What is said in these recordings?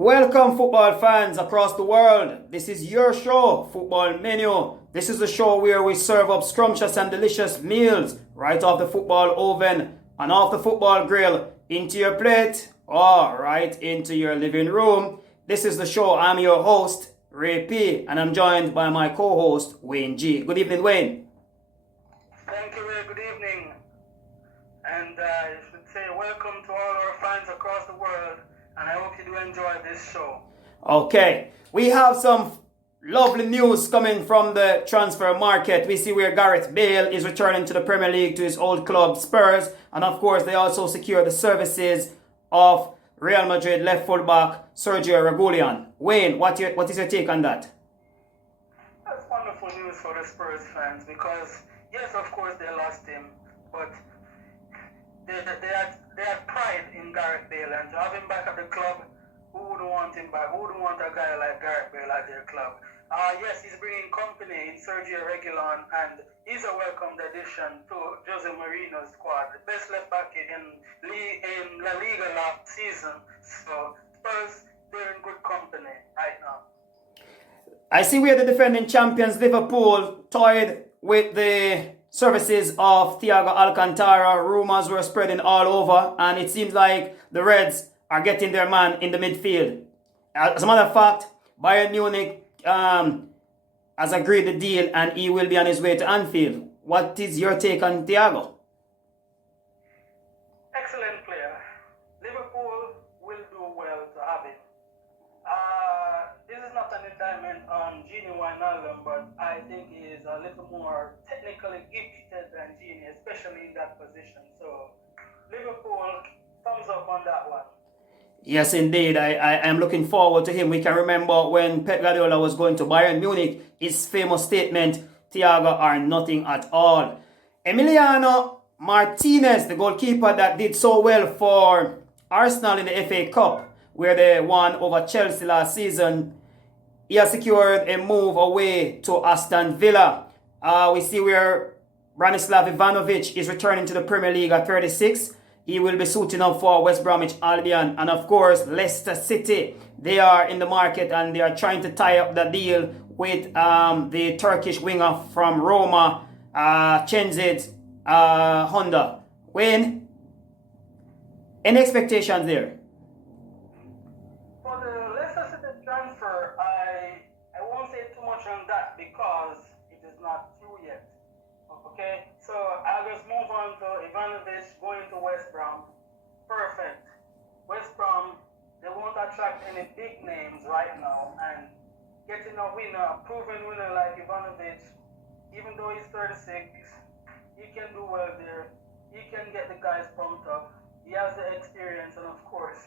Welcome, football fans across the world. This is your show, Football Menu. This is the show where we serve up scrumptious and delicious meals right off the football oven and off the football grill into your plate or right into your living room. This is the show. I'm your host, Ray P, and I'm joined by my co-host, Wayne G. Good evening, Wayne. Thank you, Ray. Good evening. And I should say welcome to all our fans across the world. And I hope you do enjoy this show. Okay, we have some lovely news coming from the transfer market. We see where Gareth Bale is returning to the Premier League to his old club Spurs. And of course, they also secure the services of Real Madrid left fullback Sergio Reguilon. Wayne, what is your take on that? That's wonderful news for the Spurs fans because, yes, of course, they lost him. But they had pride in Gareth Bale, and to have him back at the club, who wouldn't want him back? Who wouldn't want a guy like Gareth Bale at their club? Yes, he's bringing company in Sergio Reguilon, and he's a welcomed addition to Jose Mourinho's squad, the best left back in La Liga last season. So Spurs, they're in good company right now. I see where the defending champions Liverpool toyed with the services of Thiago Alcantara. Rumors were spreading all over, and it seems like the Reds are getting their man in the midfield. As a matter of fact, Bayern Munich has agreed the deal, and he will be on his way to Anfield. What is your take on Thiago? Excellent player. Liverpool will do well to have him. This is not an indictment on Gini Wijnaldum, but I think he is a little more technically gifted than Gini, especially in that position. So, Liverpool, thumbs up on that one. Yes, indeed. I am looking forward to him. We can remember when Pep Guardiola was going to Bayern Munich, his famous statement, Thiago are nothing at all. Emiliano Martinez, the goalkeeper that did so well for Arsenal in the FA Cup, where they won over Chelsea last season, he has secured a move away to Aston Villa. We see where Branislav Ivanovic is returning to the Premier League at 36. He will be suiting up for West Bromwich Albion. And of course, Leicester City, they are in the market and they are trying to tie up the deal with the Turkish winger from Roma, Cengiz Honda. Wayne, any expectations there? For the Leicester City transfer, I won't say too much on that because it is not through yet. Okay, so I'll just move on to Ivanovic going to West Brom. Perfect. West Brom, they won't attract any big names right now, and getting a winner, a proven winner like Ivanovic, even though he's 36, he can do well there. He can get the guys pumped up. He has the experience, and of course,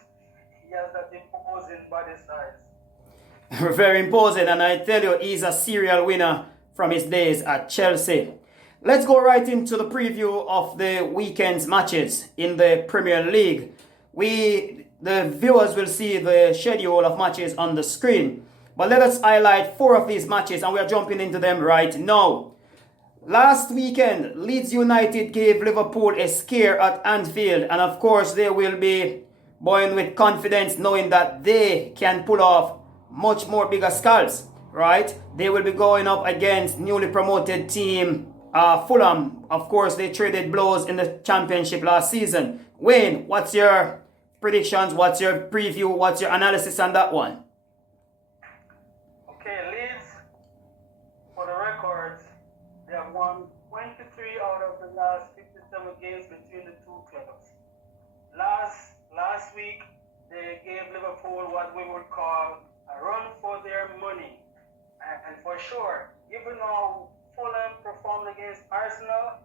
he has that imposing body size. Very imposing, and I tell you, he's a serial winner from his days at Chelsea. Let's go right into the preview of the weekend's matches in the Premier League. The viewers will see the schedule of matches on the screen. But let us highlight 4 of these matches, and we are jumping into them right now. Last weekend, Leeds United gave Liverpool a scare at Anfield, and of course they will be buoyant with confidence knowing that they can pull off much more bigger skulls, right? They will be going up against newly promoted team Fulham. Of course, they traded blows in the championship last season. Wayne, what's your predictions? What's your preview? What's your analysis on that one? Okay, Leeds, for the records, they have won 23 out of the last 57 games between the two clubs. Last week, they gave Liverpool what we would call a run for their money. And for sure, even though Fulham performed against Arsenal,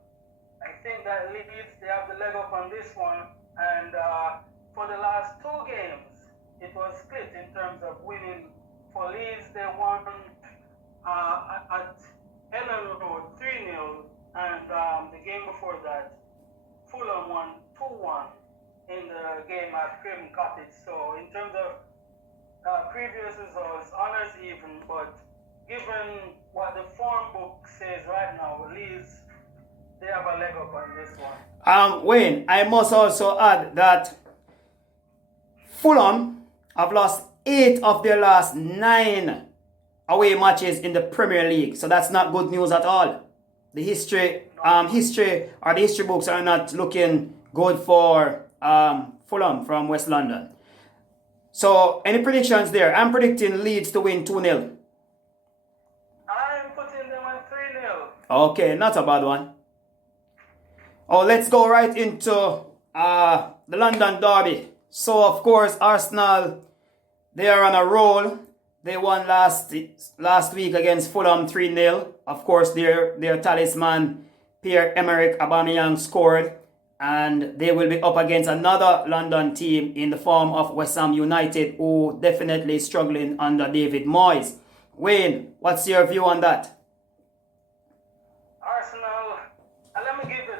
I think that Leeds, they have the leg up on this one. And for the last 2 games, it was split in terms of winning. For Leeds, they won at Ellen Road 3-0, and the game before that, Fulham won 2-1 in the game at Craven Cottage. So in terms of previous results, honors even, but given what the form book says right now, Leeds, they have a leg up on this one. Wayne, I must also add that Fulham have lost 8 of their last 9 away matches in the Premier League. So that's not good news at all. The history books are not looking good for Fulham from West London. So any predictions there? I'm predicting Leeds to win 2-0. I'm putting them at 3-0. Okay, not a bad one. Oh, let's go right into the London derby. So of course Arsenal, they are on a roll. They won last week against Fulham 3-0. Of course, their talisman Pierre-Emerick Aubameyang scored, and they will be up against another London team in the form of West Ham United, who definitely struggling under David Moyes. Wayne, what's your view on that? Arsenal, let me give you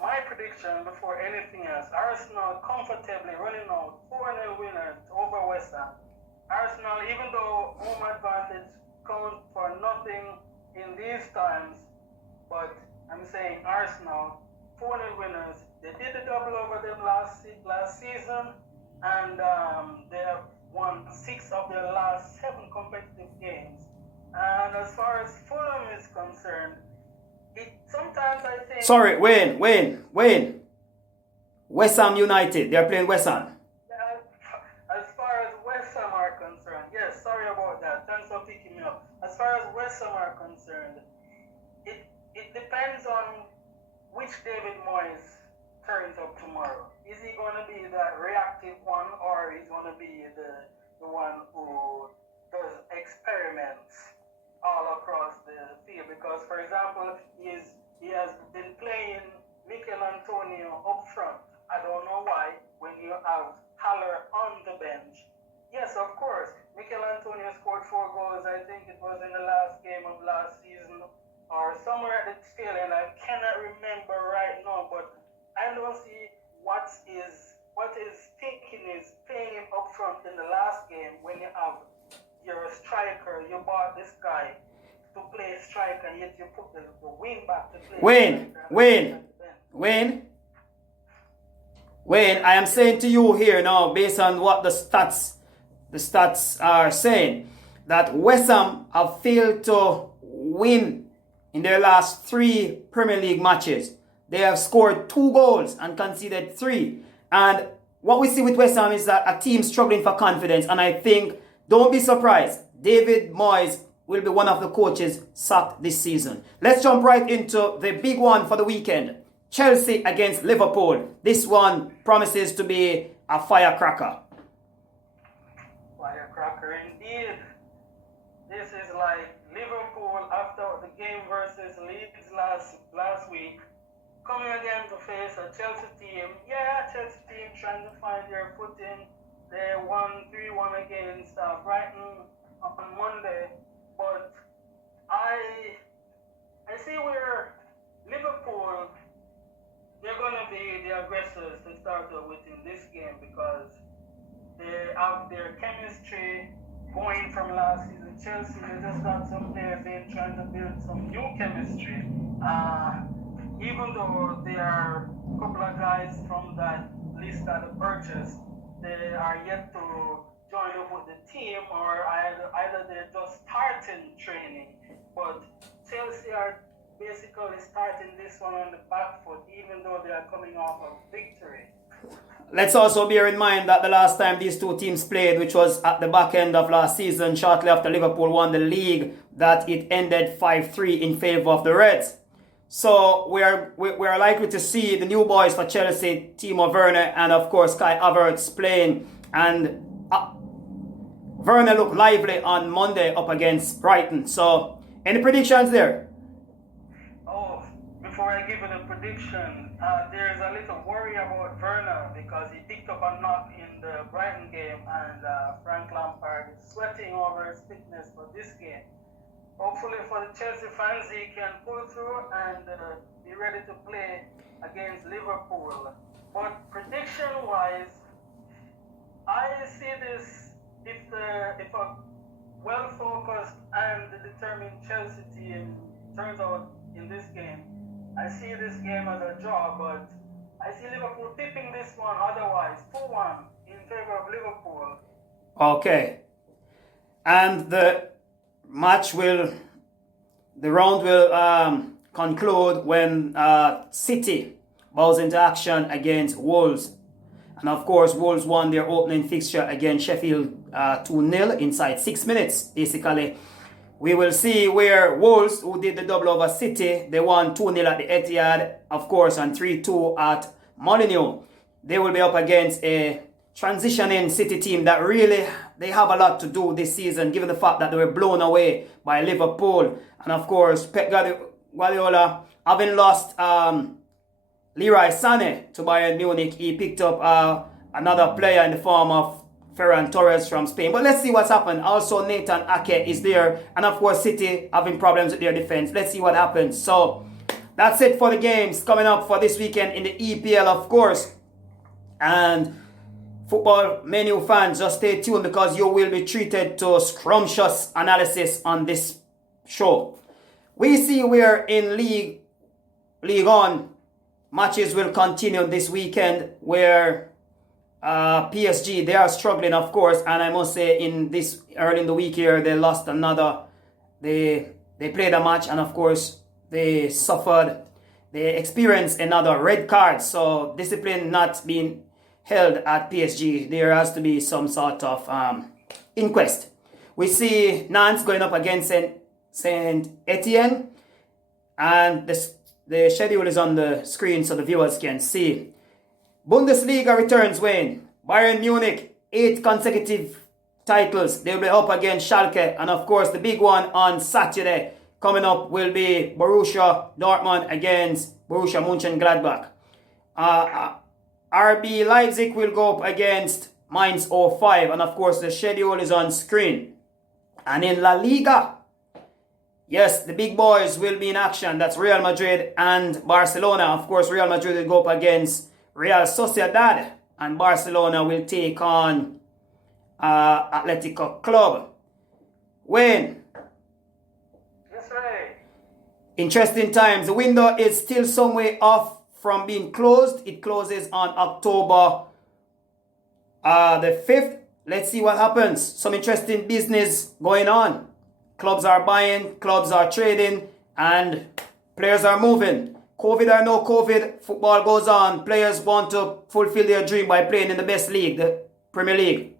my prediction before anything else. Arsenal comfortably running out 4-0 winners over West Ham. Arsenal, even though home advantage counts for nothing in these times, but I'm saying Arsenal, 4-0 winners. They did the double over them last season, and they have won 6 of their last 7 competitive games. And as far as Fulham is concerned, sometimes I think... Sorry, Wayne. West Ham United, they're playing West Ham. As far as West Ham are concerned, yes, sorry about that. Thanks for picking me up. As far as West Ham are concerned, it depends on which David Moyes turns up tomorrow. Is he going to be that reactive one, or is he going to be the one who does experiments all across the field? Because, for example, he has been playing Mikel Antonio up front. I don't know why, when you have Haller on the bench. Yes, of course, Mikel Antonio scored 4 goals. I think it was in the last game of last season or somewhere at the tail end. I cannot remember right now, but I don't see what is thinking is playing him up front in the last game when you have your striker. You bought this guy to play striker, yet you put the wing back to play. Wayne, I am saying to you here now, based on what the stats are saying, that West Ham have failed to win in their last 3 Premier League matches. They have scored 2 goals and conceded 3. And what we see with West Ham is that a team struggling for confidence. And I think, don't be surprised, David Moyes will be one of the coaches sacked this season. Let's jump right into the big one for the weekend. Chelsea against Liverpool. This one promises to be a firecracker. Firecracker indeed. This is like Liverpool after the game versus Leeds last week, coming again to face a Chelsea team. Yeah, Chelsea team trying to find their footing. They won 3-1 against Brighton on Monday, but I see where Liverpool, they're going to be the aggressors to start off with in this game, because they have their chemistry going from last season. Chelsea, they just got some players in trying to build some new chemistry. Even though there are a couple of guys from that list that are purchased, they are yet to join up with the team, or either they're just starting training. But Chelsea are basically starting this one on the back foot, even though they are coming off a victory. Let's also bear in mind that the last time these two teams played, which was at the back end of last season, shortly after Liverpool won the league, that it ended 5-3 in favour of the Reds. So we are likely to see the new boys for Chelsea, Timo Werner and of course Kai Havertz playing. And Werner looked lively on Monday up against Brighton. So any predictions there? Oh, before I give you the prediction, there's a little worry about Werner because he picked up a knock in the Brighton game, and Frank Lampard is sweating over his fitness for this game. Hopefully for the Chelsea fans, he can pull through and be ready to play against Liverpool. But prediction-wise, I see this, if a well-focused and determined Chelsea team turns out in this game, I see this game as a draw, but I see Liverpool tipping this one otherwise, 2-1 in favor of Liverpool. Okay. And the round will conclude when City bows into action against Wolves. And of course, Wolves won their opening fixture against Sheffield 2-0 inside 6 minutes, basically. We will see where Wolves, who did the double over City, they won 2-0 at the Etihad, of course, and 3-2 at Molineux. They will be up against a transitioning City team that really, they have a lot to do this season, given the fact that they were blown away by Liverpool. And of course, Pep Guardiola, having lost Leroy Sané to Bayern Munich, he picked up another player in the form of Ferran Torres from Spain. But let's see what's happened. Also, Nathan Ake is there. And of course, City having problems with their defense. Let's see what happens. So, that's it for the games coming up for this weekend in the EPL, of course. And Football Menu fans, just stay tuned because you will be treated to scrumptious analysis on this show. We see where in League On, matches will continue this weekend where PSG, they are struggling, of course, and I must say in this early in the week here, they lost another, they played a match, and of course, they experienced another red card, so discipline not being held at PSG. There has to be some sort of inquest. We see Nantes going up against Saint Etienne, and the schedule is on the screen so the viewers can see. Bundesliga returns, Wayne. Bayern Munich, 8 consecutive titles. They'll be up against Schalke. And of course, the big one on Saturday coming up will be Borussia Dortmund against Borussia Mönchengladbach. RB Leipzig will go up against Mainz 05. And of course, the schedule is on screen. And in La Liga, yes, the big boys will be in action. That's Real Madrid and Barcelona. Of course, Real Madrid will go up against Real Sociedad, and Barcelona will take on Atletico Club. Wayne. Yes, sir. Interesting times. The window is still some way off from being closed. It closes on October the 5th. Let's see what happens. Some interesting business going on. Clubs are buying, clubs are trading, and players are moving. COVID or no COVID, football goes on. Players want to fulfill their dream by playing in the best league, the Premier League.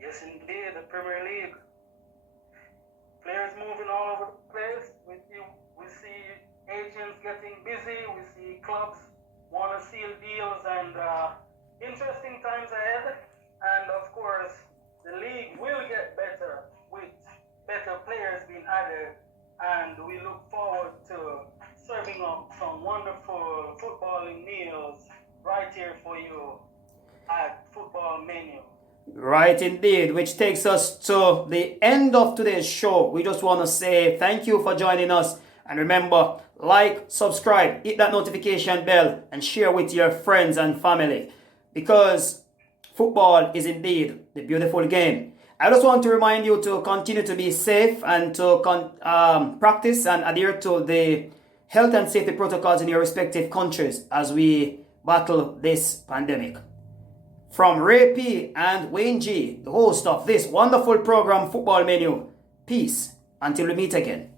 Yes, indeed, the Premier League. Players moving all over the place. We see agents getting busy. We see clubs want to seal deals, and interesting times ahead. And of course, the league will get better with better players being added. And we look forward to serving up some wonderful footballing meals right here for you at Football Menu. Right indeed, which takes us to the end of today's show. We just want to say thank you for joining us. And remember, like, subscribe, hit that notification bell, and share with your friends and family. Because football is indeed the beautiful game. I just want to remind you to continue to be safe and to practice and adhere to the health and safety protocols in your respective countries as we battle this pandemic. From Ray P and Wayne G, the host of this wonderful program, Football Menu, peace until we meet again.